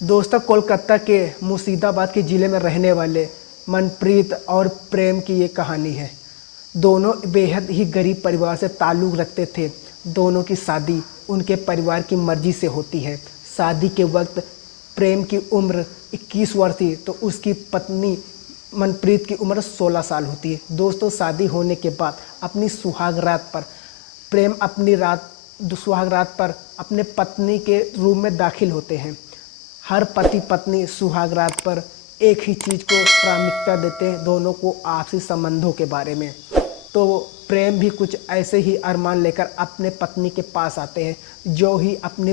दोस्तों, कोलकाता के मुर्शिदाबाद के ज़िले में रहने वाले मनप्रीत और प्रेम की ये कहानी है। दोनों बेहद ही गरीब परिवार से ताल्लुक़ रखते थे। दोनों की शादी उनके परिवार की मर्ज़ी से होती है। शादी के वक्त प्रेम की उम्र 21 वर्ष थी तो उसकी पत्नी मनप्रीत की उम्र 16 साल होती है। दोस्तों, शादी होने के बाद अपनी सुहाग रात पर प्रेम सुहाग रात पर अपने पत्नी के रूम में दाखिल होते हैं। हर पति पत्नी सुहाग रात पर एक ही चीज़ को प्राथमिकता देते हैं, दोनों को आपसी संबंधों के बारे में। तो प्रेम भी कुछ ऐसे ही अरमान लेकर अपने पत्नी के पास आते हैं। जो ही अपनी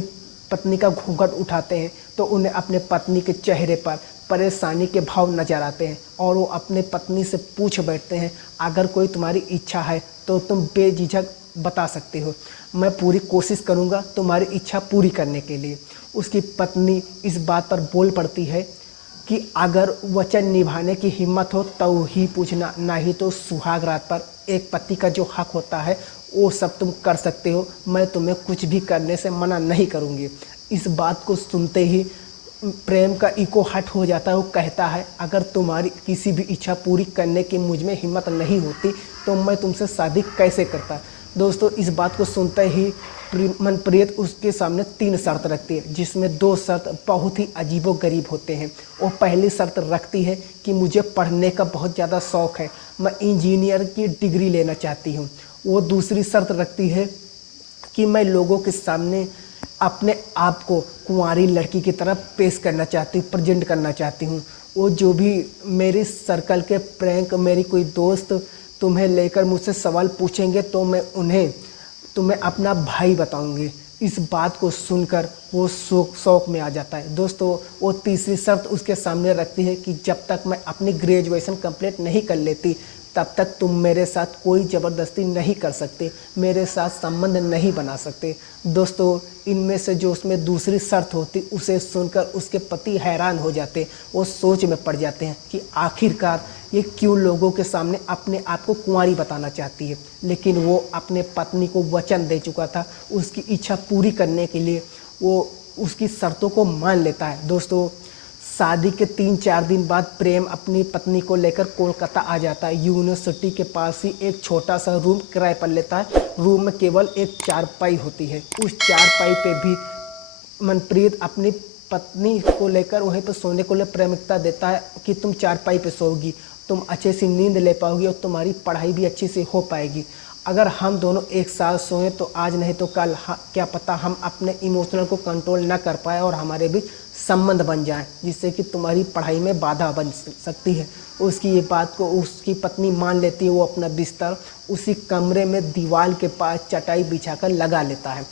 पत्नी का घूंघट उठाते हैं तो उन्हें अपने पत्नी के चेहरे पर परेशानी के भाव नजर आते हैं और वो अपने पत्नी से पूछ बैठते हैं, अगर कोई तुम्हारी इच्छा है तो तुम बेझिझक बता सकते हो, मैं पूरी कोशिश करूँगा तुम्हारी इच्छा पूरी करने के लिए। उसकी पत्नी इस बात पर बोल पड़ती है कि अगर वचन निभाने की हिम्मत हो तो ही पूछना, नहीं तो सुहाग रात पर एक पति का जो हक होता है वो सब तुम कर सकते हो, मैं तुम्हें कुछ भी करने से मना नहीं करूँगी। इस बात को सुनते ही प्रेम का ईको हट हो जाता है। वो कहता है, अगर तुम्हारी किसी भी इच्छा पूरी करने की मुझ में हिम्मत नहीं होती तो मैं तुमसे शादी कैसे करता। दोस्तों, इस बात को सुनते ही मनप्रीत उसके सामने 3 शर्त रखती है, जिसमें 2 शर्त बहुत ही अजीबो गरीब होते हैं। वो पहली शर्त रखती है कि मुझे पढ़ने का बहुत ज़्यादा शौक़ है, मैं इंजीनियर की डिग्री लेना चाहती हूँ। वो दूसरी शर्त रखती है कि मैं लोगों के सामने अपने आप को कुंवारी लड़की की तरह पेश करना चाहती हूँ, प्रेजेंट करना चाहती हूँ। वो जो भी मेरी सर्कल के प्रैंक मेरी कोई दोस्त तुम्हें लेकर मुझसे सवाल पूछेंगे तो मैं उन्हें तुम्हें अपना भाई बताऊंगी। इस बात को सुनकर वो शौक में आ जाता है। दोस्तों, वो तीसरी शर्त उसके सामने रखती है कि जब तक मैं अपनी ग्रेजुएशन कंप्लीट नहीं कर लेती तब तक तुम मेरे साथ कोई ज़बरदस्ती नहीं कर सकते, मेरे साथ संबंध नहीं बना सकते। दोस्तों, इनमें से जो उसमें दूसरी शर्त होती उसे सुनकर उसके पति हैरान हो जाते। वो सोच में पड़ जाते हैं कि आखिरकार ये क्यों लोगों के सामने अपने आप को कुंवारी बताना चाहती है। लेकिन वो अपने पत्नी को वचन दे चुका था, उसकी इच्छा पूरी करने के लिए वो उसकी शर्तों को मान लेता है। दोस्तों, शादी के 3-4 दिन बाद प्रेम अपनी पत्नी को लेकर कोलकाता आ जाता है। यूनिवर्सिटी के पास ही एक छोटा सा रूम किराए पर लेता है। रूम में केवल एक चारपाई होती है। उस चारपाई पे भी मनप्रीत अपनी पत्नी को लेकर वहीं पर सोने को लिए प्राथमिकता देता है कि तुम चारपाई पे सोओगी, तुम अच्छे से नींद ले पाओगी और तुम्हारी पढ़ाई भी अच्छे से हो पाएगी। अगर हम दोनों एक साथ सोएं तो आज नहीं तो कल क्या पता हम अपने इमोशनल को कंट्रोल ना कर पाए और हमारे बीच संबंध बन जाए, जिससे कि तुम्हारी पढ़ाई में बाधा बन सकती है। उसकी ये बात को उसकी पत्नी मान लेती है। वो अपना बिस्तर उसी कमरे में दीवार के पास चटाई बिछाकर लगा लेता है।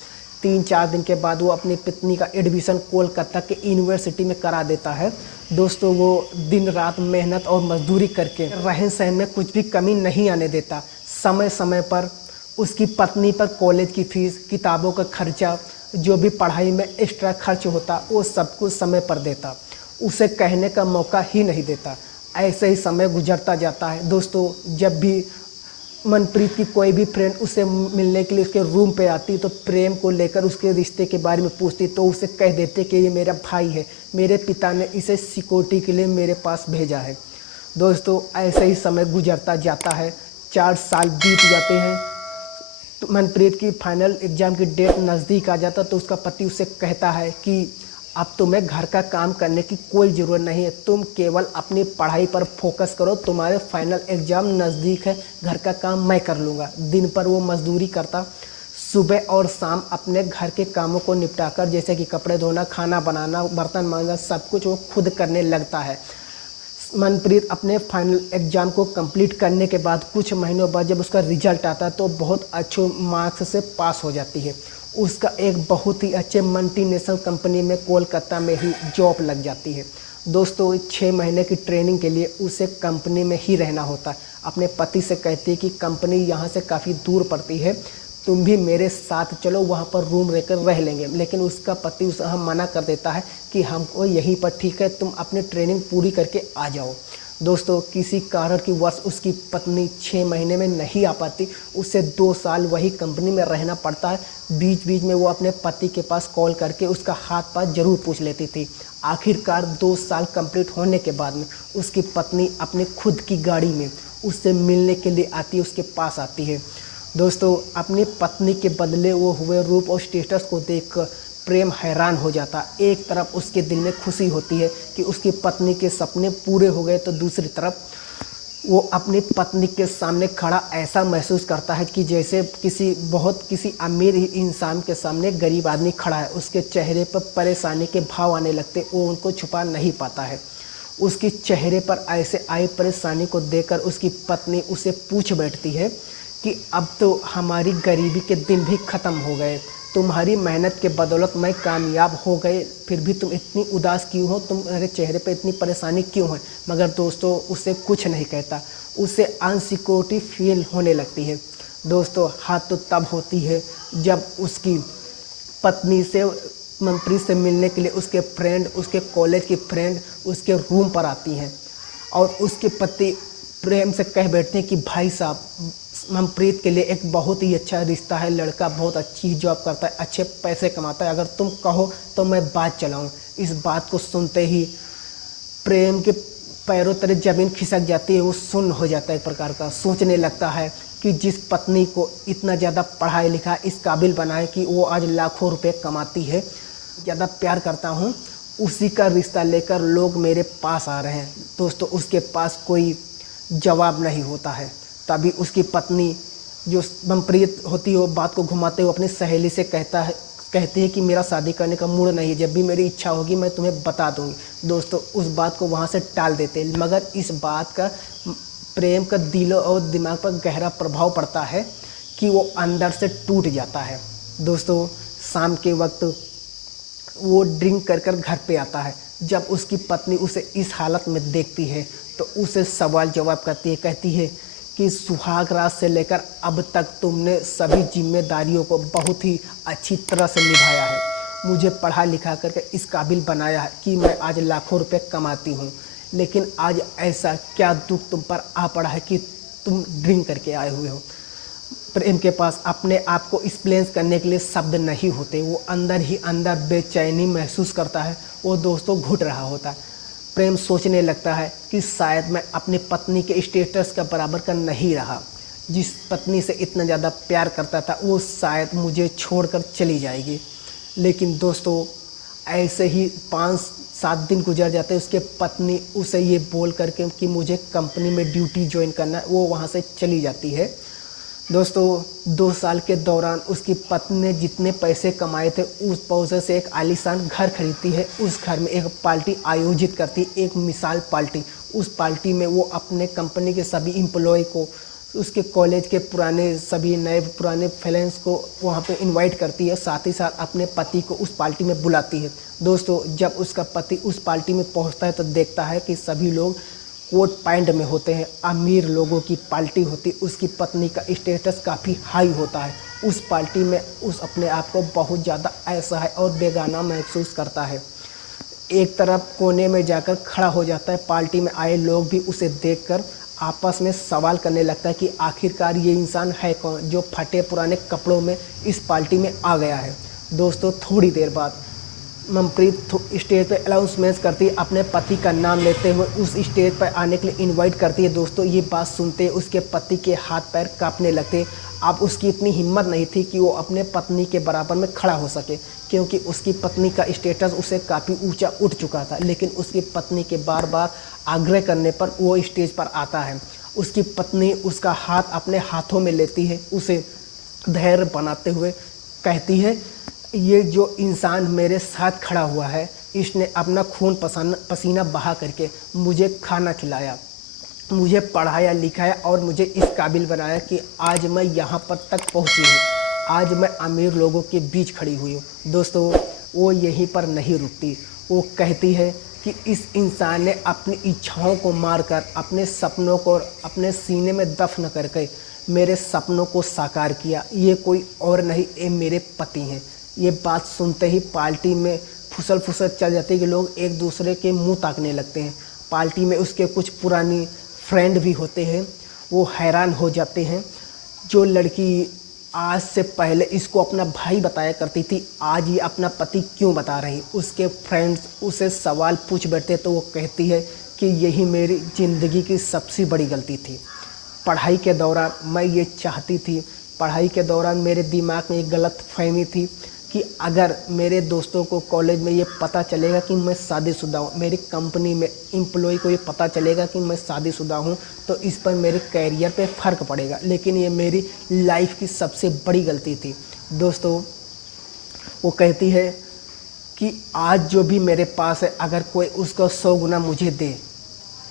3-4 दिन के बाद वो अपनी पत्नी का एडमिशन कोलकाता के यूनिवर्सिटी में करा देता है। दोस्तों, वो दिन रात मेहनत और मजदूरी करके रहन सहन में कुछ भी कमी नहीं आने देता। समय समय पर उसकी पत्नी पर कॉलेज की फीस, किताबों का खर्चा, जो भी पढ़ाई में एक्स्ट्रा खर्च होता वो सब कुछ समय पर देता, उसे कहने का मौका ही नहीं देता। ऐसे ही समय गुजरता जाता है। दोस्तों, जब भी मनप्रीत की कोई भी फ्रेंड उसे मिलने के लिए उसके रूम पे आती तो प्रेम को लेकर उसके रिश्ते के बारे में पूछती तो उसे कह देते कि ये मेरा भाई है, मेरे पिता ने इसे सिक्योरिटी के लिए मेरे पास भेजा है। दोस्तों, ऐसे ही समय गुजरता जाता है। 4 साल बीत जाते हैं। तो मनप्रीत की फाइनल एग्ज़ाम की डेट नज़दीक आ जाता तो उसका पति उसे कहता है कि अब तुम्हें घर का काम करने की कोई ज़रूरत नहीं है, तुम केवल अपनी पढ़ाई पर फोकस करो, तुम्हारे फाइनल एग्ज़ाम नज़दीक है, घर का काम मैं कर लूँगा। दिन पर वो मजदूरी करता, सुबह और शाम अपने घर के कामों को निपटाकर जैसे कि कपड़े धोना, खाना बनाना, बर्तन मांजना, सब कुछ वो खुद करने लगता है। मनप्रीत अपने फाइनल एग्ज़ाम को कंप्लीट करने के बाद कुछ महीनों बाद जब उसका रिजल्ट आता है तो बहुत अच्छे मार्क्स से पास हो जाती है। उसका एक बहुत ही अच्छे मल्टीनेशनल कंपनी में कोलकाता में ही जॉब लग जाती है। दोस्तों, 6 महीने की ट्रेनिंग के लिए उसे कंपनी में ही रहना होता है। अपने पति से कहती है कि कंपनी यहाँ से काफ़ी दूर पड़ती है, तुम भी मेरे साथ चलो, वहाँ पर रूम लेकर रह लेंगे। लेकिन उसका पति उसे मना कर देता है कि हमको यहीं पर ठीक है, तुम अपनी ट्रेनिंग पूरी करके आ जाओ। दोस्तों किसी कारण की वश उसकी पत्नी 6 महीने में नहीं आ पाती, उसे 2 साल वही कंपनी में रहना पड़ता है। बीच बीच में वो अपने पति के पास कॉल करके उसका हाथ पाँव जरूर पूछ लेती थी। आखिरकार 2 साल कंप्लीट होने के बाद में उसकी पत्नी अपने खुद की गाड़ी में उससे मिलने के लिए आती है, उसके पास आती है। दोस्तों अपनी पत्नी के बदले वो हुए रूप और स्टेटस को देखकर प्रेम हैरान हो जाता। एक तरफ उसके दिल में खुशी होती है कि उसकी पत्नी के सपने पूरे हो गए, तो दूसरी तरफ वो अपनी पत्नी के सामने खड़ा ऐसा महसूस करता है कि जैसे किसी अमीर इंसान के सामने गरीब आदमी खड़ा है। उसके चेहरे पर परेशानी के भाव आने लगते, वो उनको छुपा नहीं पाता है। उसके चेहरे पर ऐसे आई परेशानी को देखकर उसकी पत्नी उसे पूछ बैठती है कि अब तो हमारी गरीबी के दिन भी ख़त्म हो गए, तुम्हारी मेहनत के बदौलत मैं कामयाब हो गए, फिर भी तुम इतनी उदास क्यों हो, तुम्हारे चेहरे पे इतनी परेशानी क्यों है। मगर दोस्तों उसे कुछ नहीं कहता, उसे अनसिक्योरिटी फील होने लगती है। दोस्तों हाथ तो तब होती है जब उसकी पत्नी से मनप्रीत से मिलने के लिए उसके फ्रेंड, उसके कॉलेज की फ्रेंड उसके रूम पर आती हैं और उसके पति प्रेम से कह बैठते हैं कि भाई साहब, मनप्रीत के लिए एक बहुत ही अच्छा रिश्ता है, लड़का बहुत अच्छी जॉब करता है, अच्छे पैसे कमाता है, अगर तुम कहो तो मैं बात चलाऊं। इस बात को सुनते ही प्रेम के पैरों तले ज़मीन खिसक जाती है, वो सुन्न हो जाता है। एक प्रकार का सोचने लगता है कि जिस पत्नी को इतना ज़्यादा पढ़ाई लिखा इस काबिल बनाए कि वो आज लाखों रुपए कमाती है, ज़्यादा प्यार करता हूँ, उसी का रिश्ता लेकर लोग मेरे पास आ रहे हैं। दोस्तों उसके पास कोई जवाब नहीं होता है। तभी उसकी पत्नी जो मनप्रीत होती है वो बात को घुमाते हुए अपनी सहेली से कहती है कि मेरा शादी करने का मूड नहीं है, जब भी मेरी इच्छा होगी मैं तुम्हें बता दूंगी। दोस्तों उस बात को वहाँ से टाल देते हैं, मगर इस बात का प्रेम का दिलों और दिमाग पर गहरा प्रभाव पड़ता है कि वो अंदर से टूट जाता है। दोस्तों शाम के वक्त वो ड्रिंक कर घर पे आता है। जब उसकी पत्नी उसे इस हालत में देखती है तो उसे सवाल जवाब करती है, कहती है कि सुहाग रात से लेकर अब तक तुमने सभी जिम्मेदारियों को बहुत ही अच्छी तरह से निभाया है, मुझे पढ़ा लिखा करके इस काबिल बनाया है कि मैं आज लाखों रुपए कमाती हूँ, लेकिन आज ऐसा क्या दुख तुम पर आ पड़ा है कि तुम ड्रिंक करके आए हुए हो। प्रेम के पास अपने आप को एक्सप्लेन करने के लिए शब्द नहीं होते, वो अंदर ही अंदर बेचैनी महसूस करता है, वो दोस्तों घुट रहा होता है। प्रेम सोचने लगता है कि शायद मैं अपनी पत्नी के स्टेटस का बराबर का नहीं रहा, जिस पत्नी से इतना ज़्यादा प्यार करता था वो शायद मुझे छोड़कर चली जाएगी। लेकिन दोस्तों ऐसे ही 5-7 दिन गुजर जाते, उसके पत्नी उसे ये बोल करके कि मुझे कंपनी में ड्यूटी ज्वाइन करना है, वो वहाँ से चली जाती है। दोस्तों 2 साल के दौरान उसकी पत्नी ने जितने पैसे कमाए थे उस पैसे से एक आलीशान घर खरीदती है, उस घर में एक पार्टी आयोजित करती, एक मिसाल पार्टी। उस पार्टी में वो अपने कंपनी के सभी एम्प्लॉय को, उसके कॉलेज के सभी नए पुराने फ्रेंड्स को वहाँ पे इनवाइट करती है, साथ ही साथ अपने पति को उस पार्टी में बुलाती है। दोस्तों जब उसका पति उस पार्टी में पहुँचता है तो देखता है कि सभी लोग कोट पैंट में होते हैं, अमीर लोगों की पार्टी होती। उसकी पत्नी का स्टेटस काफ़ी हाई होता है। उस पार्टी में उस अपने आप को बहुत ज़्यादा असहाय और बेगाना महसूस करता है। एक तरफ कोने में जाकर खड़ा हो जाता है। पार्टी में आए लोग भी उसे देखकर आपस में सवाल करने लगता है कि आखिरकार ये इंसान है कौन जो फटे पुराने कपड़ों में इस पार्टी में आ गया है। दोस्तों थोड़ी देर बाद मनप्रीत स्टेज पर अनाउंसमेंट करती है, अपने पति का नाम लेते हुए उस स्टेज पर आने के लिए इनवाइट करती है। दोस्तों ये बात सुनते उसके पति के हाथ पैर कांपने लगते। अब उसकी इतनी हिम्मत नहीं थी कि वो अपने पत्नी के बराबर में खड़ा हो सके, क्योंकि उसकी पत्नी का स्टेटस उसे काफ़ी ऊंचा उठ चुका था। लेकिन उसकी पत्नी के बार बार आग्रह करने पर वो स्टेज पर आता है। उसकी पत्नी उसका हाथ अपने हाथों में लेती है, उसे धैर्य बनाते हुए कहती है, ये जो इंसान मेरे साथ खड़ा हुआ है इसने अपना खून पसीना बहा करके मुझे खाना खिलाया, मुझे पढ़ाया लिखाया और मुझे इस काबिल बनाया कि आज मैं यहाँ पर तक पहुँची हूँ, आज मैं अमीर लोगों के बीच खड़ी हुई हूँ। दोस्तों वो यहीं पर नहीं रुकती, वो कहती है कि इस इंसान ने अपनी इच्छाओं को मारकर अपने सपनों को अपने सीने में दफन करके मेरे सपनों को साकार किया, ये कोई और नहीं, ये मेरे पति हैं। ये बात सुनते ही पार्टी में फुसल चल जाती है कि लोग एक दूसरे के मुंह ताकने लगते हैं। पार्टी में उसके कुछ पुरानी फ्रेंड भी होते हैं, वो हैरान हो जाते हैं। जो लड़की आज से पहले इसको अपना भाई बताया करती थी, आज ये अपना पति क्यों बता रही। उसके फ्रेंड्स उसे सवाल पूछ बैठते तो वो कहती है कि यही मेरी ज़िंदगी की सबसे बड़ी गलती थी। पढ़ाई के दौरान मैं ये चाहती थी, पढ़ाई के दौरान मेरे दिमाग में एक गलत फहमी थी कि अगर मेरे दोस्तों को कॉलेज में ये पता चलेगा कि मैं शादीशुदा हूँ, मेरी कंपनी में एम्प्लॉय को ये पता चलेगा कि मैं शादीशुदा हूँ, तो इस पर मेरे कैरियर पे फ़र्क पड़ेगा। लेकिन ये मेरी लाइफ की सबसे बड़ी गलती थी। दोस्तों, वो कहती है कि आज जो भी मेरे पास है, अगर कोई उसको 100 गुना मुझे दे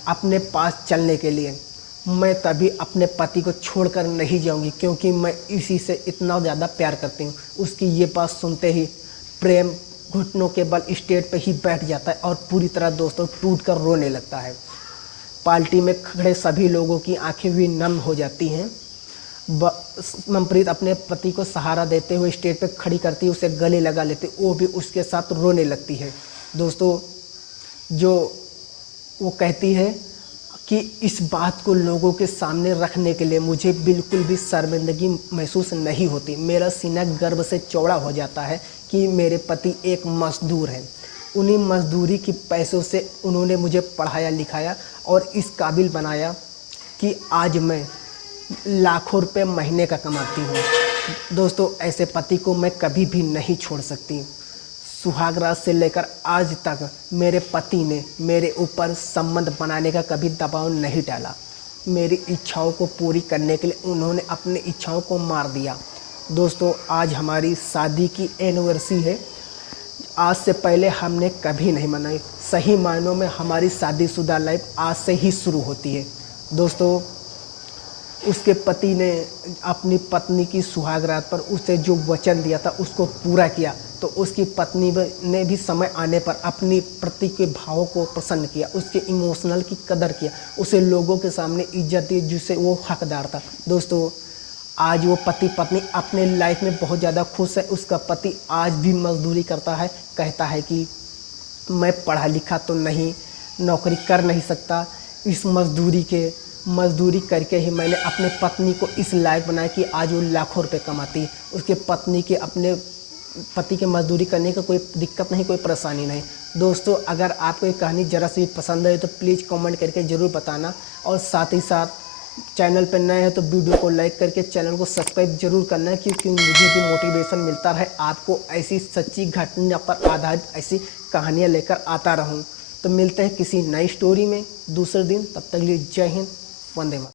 अपने पास चलने के लिए, मैं तभी अपने पति को छोड़कर नहीं जाऊंगी, क्योंकि मैं इसी से इतना ज़्यादा प्यार करती हूँ। उसकी ये बात सुनते ही प्रेम घुटनों के बल स्टेज पे ही बैठ जाता है और पूरी तरह दोस्तों टूट कर रोने लगता है। पार्टी में खड़े सभी लोगों की आंखें भी नम हो जाती हैं। मनप्रीत अपने पति को सहारा देते हुए स्टेज पे खड़ी करती है, उसे गले लगा लेती, वो भी उसके साथ रोने लगती है। दोस्तों, जो वो कहती है कि इस बात को लोगों के सामने रखने के लिए मुझे बिल्कुल भी शर्मिंदगी महसूस नहीं होती। मेरा सीना गर्व से चौड़ा हो जाता है कि मेरे पति एक मज़दूर हैं। उन्हीं मज़दूरी की पैसों से उन्होंने मुझे पढ़ाया लिखाया और इस काबिल बनाया कि आज मैं लाखों रुपए महीने का कमाती हूँ। दोस्तों, ऐसे पति को मैं कभी भी नहीं छोड़ सकती। सुहागरात से लेकर आज तक मेरे पति ने मेरे ऊपर संबंध बनाने का कभी दबाव नहीं डाला। मेरी इच्छाओं को पूरी करने के लिए उन्होंने अपनी इच्छाओं को मार दिया। दोस्तों, आज हमारी शादी की एनिवर्सरी है। आज से पहले हमने कभी नहीं मनाई। सही मायनों में हमारी शादीशुदा लाइफ आज से ही शुरू होती है। दोस्तों, उसके पति ने अपनी पत्नी की सुहागरात पर उसे जो वचन दिया था उसको पूरा किया, तो उसकी पत्नी ने भी समय आने पर अपनी पति के भावों को पसंद किया, उसके इमोशनल की कदर किया, उसे लोगों के सामने इज्जत दी जिसे वो हकदार था। दोस्तों, आज वो पति पत्नी अपने लाइफ में बहुत ज़्यादा खुश है। उसका पति आज भी मजदूरी करता है, कहता है कि मैं पढ़ा लिखा तो नहीं, नौकरी कर नहीं सकता, इस मजदूरी करके ही मैंने अपने पत्नी को इस लायक बनाया कि आज वो लाखों रुपए कमाती। उसके पत्नी के अपने पति के मजदूरी करने का कोई दिक्कत नहीं, कोई परेशानी नहीं। दोस्तों, अगर आपको ये कहानी ज़रा सी पसंद है तो प्लीज़ कमेंट करके ज़रूर बताना, और साथ ही साथ चैनल पर नए हैं तो वीडियो को लाइक करके चैनल को सब्सक्राइब जरूर करना, क्योंकि मुझे भी मोटिवेशन मिलता रहे आपको ऐसी सच्ची घटना पर आधारित ऐसी कहानियाँ लेकर आता रहूँ। तो मिलते हैं किसी नई स्टोरी में दूसरे दिन, तब तक के लिए जय हिंद, वंदे मातरम।